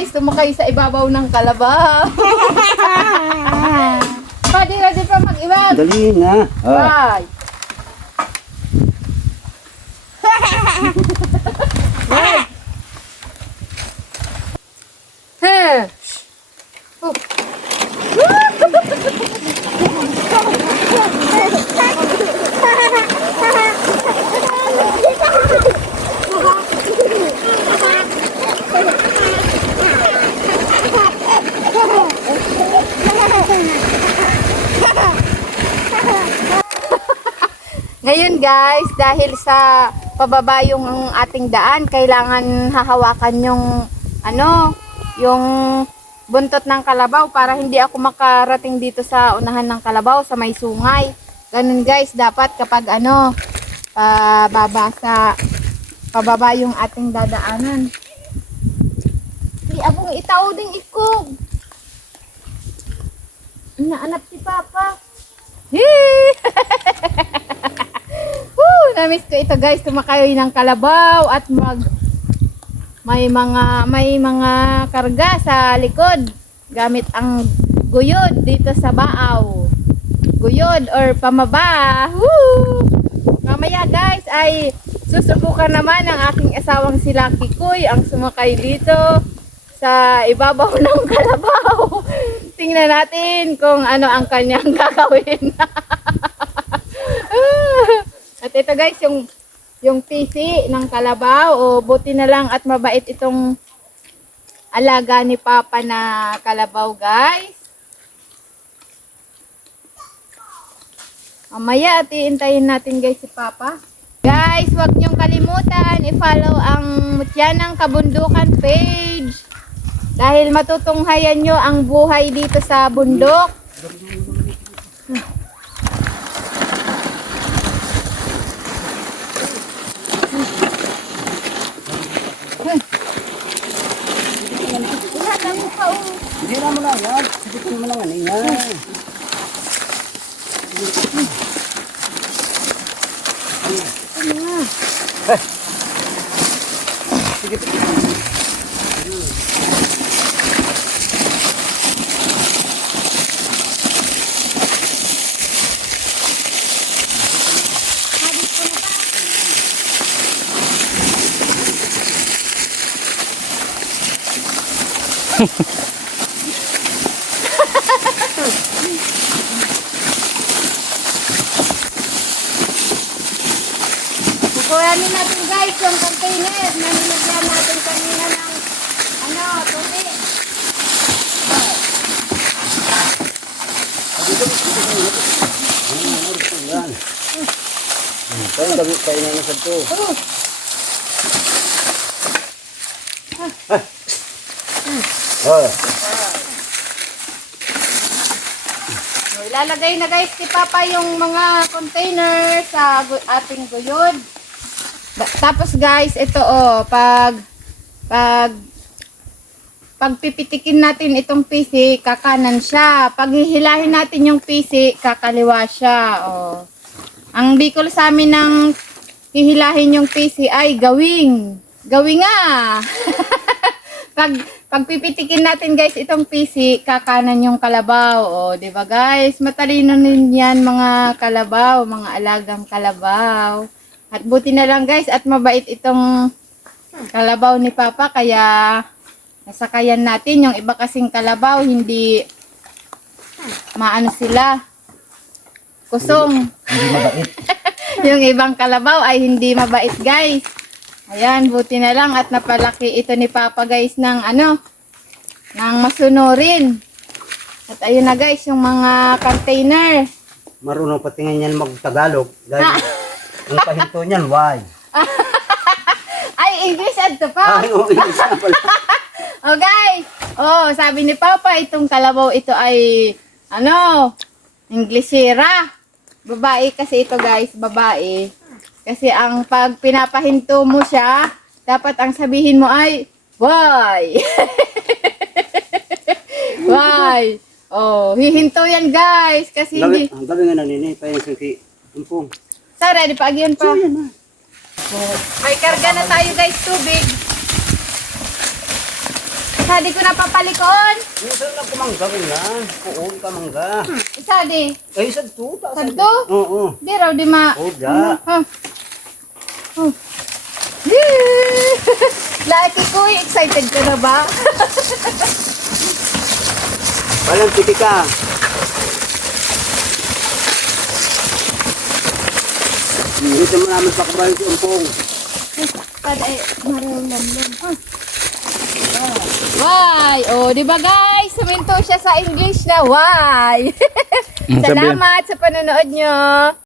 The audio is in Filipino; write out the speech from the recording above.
guys, tumakay sa ibabaw ng kalabaw. Pwede pa mag-iwan. Dali na. Bye. Huh. Oh. Ngayon guys, dahil sa pababa yung ating daan, kailangan hahawakan yung yung buntot ng kalabaw para hindi ako makarating dito sa unahan ng kalabaw sa may sungay. Ganun guys, dapat kapag pababa yung ating dadaanan. Hindi abong itaw ding ikog. Naanap si Papa. Hee! Namiss ko ito guys, tumakay ng kalabaw at may mga karga sa likod gamit ang guyod dito sa baaw. Guyod or pamaba. Woo! Mamaya guys ay susubukan naman ng aking asawang si Lucky Kuy ang sumakay dito sa ibabaw ng kalabaw. Tingnan natin kung ano ang kanyang gagawin. At ito guys, yung pisi ng kalabaw, o buti na lang at mabait itong alaga ni Papa na kalabaw guys. Mamaya at iintayin natin guys si Papa. Guys, huwag niyong kalimutan i-follow ang Mutyanang Kabundukan page. Dahil matutunghayan nyo ang buhay dito sa bundok. Hindi na mo lang yan. Sipitin mo lang yan. Sige. Kukuhanin natin guys yung container na nilagyan natin kanina ng tubig. Kaya dami pa inanasad ko. So, ilalagay na guys si Papa yung mga container sa ating guyod. Tapos guys, ito pag pipitikin natin itong pisi, kakanan siya. Pag hihilahin natin yung pisi, kakaliwa siya. Ang Bicol sa amin ng hihilahin yung pisi ay gawing. Gawing nga! Pag pipitikin natin guys itong pisi, kakanan yung kalabaw. Di ba guys? Matalino din yan mga kalabaw, mga alagang kalabaw. At buti na lang guys at mabait itong kalabaw ni Papa kaya nasakayan natin. Yung iba kasing kalabaw hindi maano sila. Kusong. Hindi mabait. Yung ibang kalabaw ay hindi mabait guys. Ayan, buti na lang at napalaki ito ni Papa guys ng ng masunurin. At ayun na guys yung mga container. Marunong patingin yan mag-Tagalog. Dahil ang pahinto niyan, why? Ay, English at pa. Ay, okay. guys. Sabi ni Papa, itong kalabaw ito ay, Englishera. Babae kasi ito guys, babae. Kasi ang pag pinapahinto mo siya, dapat ang sabihin mo ay, why? Why? Hihinto yan guys. Kasi hindi. Ang gabi nga nanini, pa yung suki. Umpong. Tara, di pa agyan pa. So, yan na. May karga na tayo guys, tubig. Sa Isa di ko napapalikon. Minsan lang kumangga ko yan. Oo, kamangga. Isa di. Ay, sad to. Sad to? Oo. Di raw di ma... Oo, da. Oh. Yee! Lucky ko, excited ka na ba? Walang tipi ka. Dito mo namin pakabayan si Umpong. Para ay marunong. Why? Oh, di ba guys? Suminto siya sa English na why? Sabihin. Salamat sa panonood nyo.